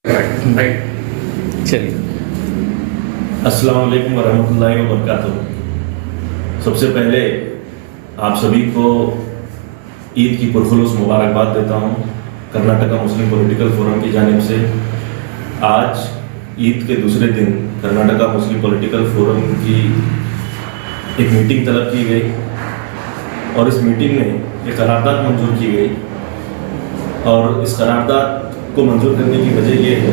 चलिए। अस्सलाम वालेकुम वरहमतुल्लाहि वबरकातुहू। सबसे पहले आप सभी को ईद की पुरखुलूस मुबारकबाद देता हूँ कर्नाटका मुस्लिम पॉलिटिकल फोरम की जानिब से। आज ईद के दूसरे दिन कर्नाटका मुस्लिम पॉलिटिकल फोरम की एक मीटिंग तलब की गई और इस मीटिंग में एक करारदाद मंजूर की गई और इस करारदाद को मंजूर करने की वजह ये है,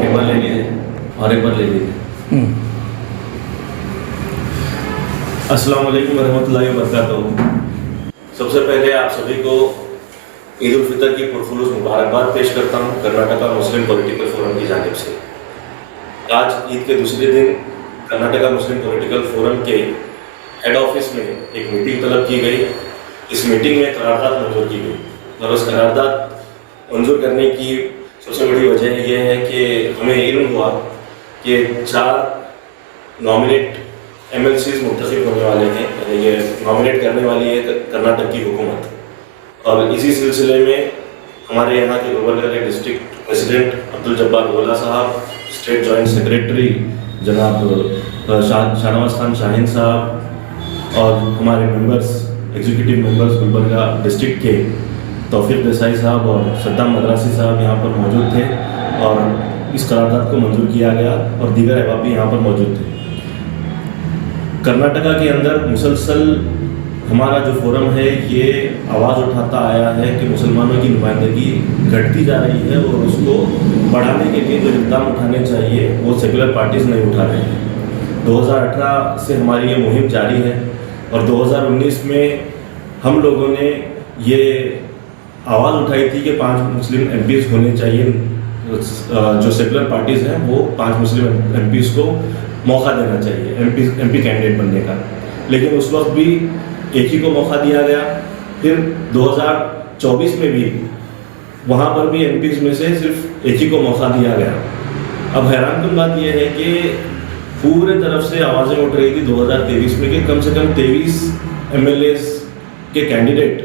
एक बार ले लीजिए और एक बार ले लीजिए। अस्सलाम वालेकुम वरहमतुल्लाहि वबरकातुहू। सबसे पहले आप सभी को ईद उल फितर की पुरखुलूस मुबारकबाद पेश करता हूँ कर्नाटका मुस्लिम पॉलिटिकल फोरम की जानिब से। आज ईद के दूसरे दिन कर्नाटका मुस्लिम पॉलिटिकल फोरम के हेड ऑफिस में एक मीटिंग तलब की गई। इस मीटिंग में करारदाद मंजूर की गई और उस करारदाद मंजूर करने की सबसे बड़ी वजह यह है कि हमें इल्म हुआ कि 4 नॉमिनेट MLCs मुंतखब होने वाले हैं, यानी ये नॉमिनेट करने वाली है कर्नाटक की हुकूमत। और इसी सिलसिले में हमारे यहाँ के गुलबर्गा के डिस्ट्रिक्ट प्रेसिडेंट अब्दुल जब्बार गोला साहब, स्टेट जॉइंट सेक्रेटरी जनाब शाहनवाज खान शाहीन साहब और हमारे members, executive members Gulbarga district के तौफीक देसाई साहब और सद्दाम मद्रासी साहब यहाँ पर मौजूद थे और इस करारदाद को मंजूर किया गया और दीगर अहबाब भी यहाँ पर मौजूद थे। कर्नाटका के अंदर मुसलसल हमारा जो फोरम है ये आवाज़ उठाता आया है कि मुसलमानों की नुमाइंदगी घटती जा रही है और उसको बढ़ाने के लिए जो इक़दाम उठाने चाहिए वो सेकुलर पार्टीज़ नहीं उठा रहे हैं। 2018 से हमारी ये मुहिम जारी है और 2019 में हम लोगों ने ये आवाज़ उठाई थी कि 5 मुस्लिम MPs होने चाहिए, जो सेकुलर पार्टीज़ हैं वो 5 मुस्लिम MPs को मौका देना चाहिए MP कैंडिडेट बनने का। लेकिन उस वक्त भी एक ही को मौका दिया गया। फिर 2024 में भी वहाँ पर भी MPs में से सिर्फ एक ही को मौका दिया गया। अब हैरानकुन बात यह है कि पूरे तरफ से आवाज़ें उठ रही थी 2023 में कि कम से कम 23 MLAs के कैंडिडेट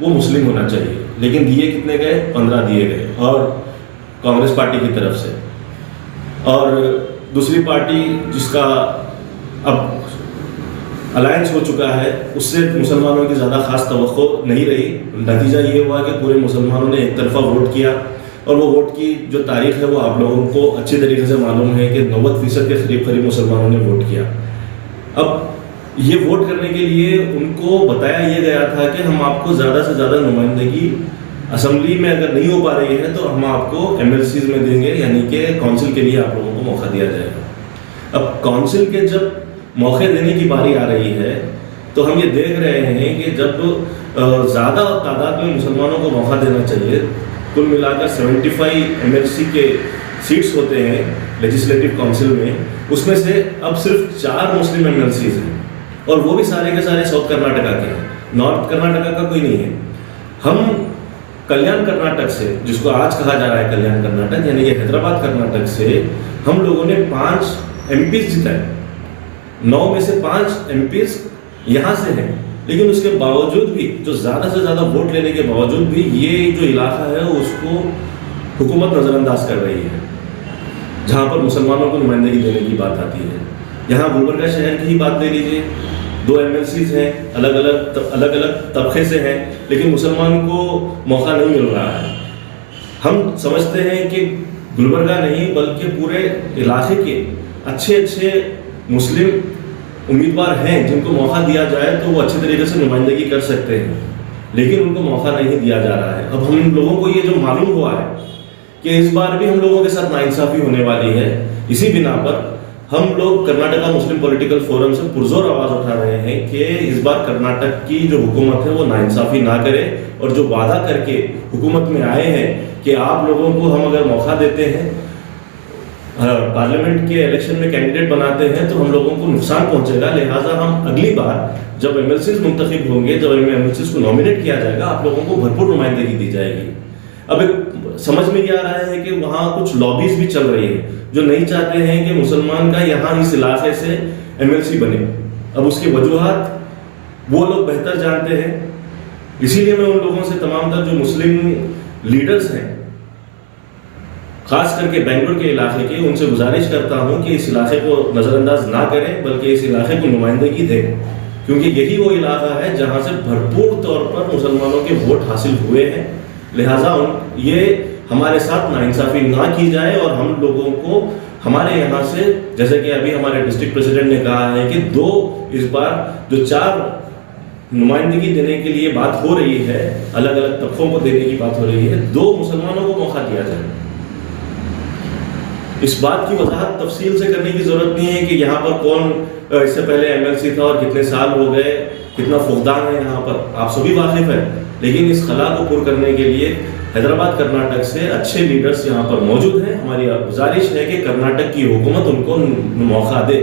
वो मुस्लिम होना चाहिए, लेकिन दिए कितने गए? 15 दिए गए और कांग्रेस पार्टी की तरफ से। और दूसरी पार्टी जिसका अब अलायंस हो चुका है उससे मुसलमानों की ज़्यादा खास तवक्को नहीं रही। नतीजा ये हुआ कि पूरे मुसलमानों ने एक तरफा वोट किया और वो वोट की जो तारीख है वो आप लोगों को अच्छी तरीके से मालूम है कि 90% के करीब मुसलमानों ने वोट किया। अब ये वोट करने के लिए उनको बताया ये गया था कि हम आपको ज़्यादा से ज़्यादा नुमाइंदगी असेंबली में अगर नहीं हो पा रही है तो हम आपको MLCs में देंगे, यानी कि काउंसिल के लिए आप लोगों को मौका दिया जाएगा। अब काउंसिल के जब मौके देने की बारी आ रही है तो हम ये देख रहे हैं कि जब ज़्यादा तादाद में मुसलमानों को मौका देना चाहिए, कुल मिलाकर 75 MLC के सीट्स होते हैं लेजिस्लेटिव काउंसिल में, उसमें से अब सिर्फ 4 मुस्लिम MLCs हैं और वो भी सारे के सारे साउथ कर्नाटका के हैं, नॉर्थ कर्नाटका का कोई नहीं है। हम कल्याण कर्नाटक से, जिसको आज कहा जा रहा है कल्याण कर्नाटक, यानी कि हैदराबाद कर्नाटक से हम लोगों ने 5 MPs जिताए। 9 में से 5 MPs यहाँ से हैं, लेकिन उसके बावजूद भी जो ज़्यादा से ज़्यादा वोट लेने के बावजूद भी ये जो इलाका है उसको हुकूमत नज़रअंदाज कर रही है। जहाँ पर मुसलमानों को नुमाइंदगी देने की बात आती है, यहाँ गुलबर्गा शहर की ही बात ले लीजिए, 2 MLCs हैं, अलग अलग तबके से हैं, लेकिन मुसलमान को मौका नहीं मिल रहा है। हम समझते हैं कि गुलबर्गा नहीं बल्कि पूरे इलाके के अच्छे मुस्लिम उम्मीदवार हैं जिनको मौका दिया जाए तो वो अच्छे तरीके से नुमाइंदगी कर सकते हैं, लेकिन उनको मौका नहीं दिया जा रहा है। अब हम लोगों को ये जो मालूम हुआ है कि इस बार भी हम लोगों के साथ नाइंसाफ़ी होने वाली है, इसी बिना पर हम लोग कर्नाटका मुस्लिम पॉलिटिकल फोरम से पुरजोर आवाज़ उठा रहे हैं कि इस बार कर्नाटक की जो हुकूमत है वो नाइंसाफ़ी ना करे और जो वादा करके हुकूमत में आए हैं कि आप लोगों को हम अगर मौका देते हैं, पार्लियामेंट के इलेक्शन में कैंडिडेट बनाते हैं तो हम लोगों को नुकसान पहुंचेगा, लिहाजा हम अगली बार जब MLCs मुंतखब होंगे, जब MLCs को नॉमिनेट किया जाएगा, आप लोगों को भरपूर नुमाइंदगी दी जाएगी। अब एक समझ में क्या आ रहा है कि वहाँ कुछ लॉबीज भी चल रही है जो नहीं चाहते हैं कि मुसलमान का यहाँ इस इलाके से MLC बने। अब उसकी वजूहात वो लोग बेहतर जानते हैं, इसीलिए मैं उन लोगों से तमाम तर जो मुस्लिम لیڈرز ہیں خاص کر کے بنگلور کے علاقے کے، ان سے گزارش کرتا ہوں کہ اس علاقے کو نظر انداز نہ کریں بلکہ اس علاقے کو نمائندگی دیں، کیونکہ یہی وہ علاقہ ہے جہاں سے بھرپور طور پر مسلمانوں کے ووٹ حاصل ہوئے ہیں. لہٰذا یہ ہمارے ساتھ ناانصافی نہ کی جائے اور ہم لوگوں کو ہمارے یہاں سے، جیسے کہ ابھی ہمارے ڈسٹرکٹ پریزیڈنٹ نے کہا ہے کہ اس بار جو 4 نمائندگی دینے کے لیے بات ہو رہی ہے، الگ الگ طبقوں کو دینے کی بات ہو رہی ہے، 2 مسلمانوں کو موقع دیا جائے. اس بات کی وضاحت تفصیل سے کرنے کی ضرورت نہیں ہے کہ یہاں پر کون اس سے پہلے MLC تھا اور کتنے سال ہو گئے، کتنا فقدان ہے یہاں پر، آپ سبھی واقف ہیں. لیکن اس خلا کو پر کرنے کے لیے حیدرآباد کرناٹک سے اچھے لیڈرز یہاں پر موجود ہیں. ہماری گزارش ہے کہ کرناٹک کی حکومت ان کو موقع دے.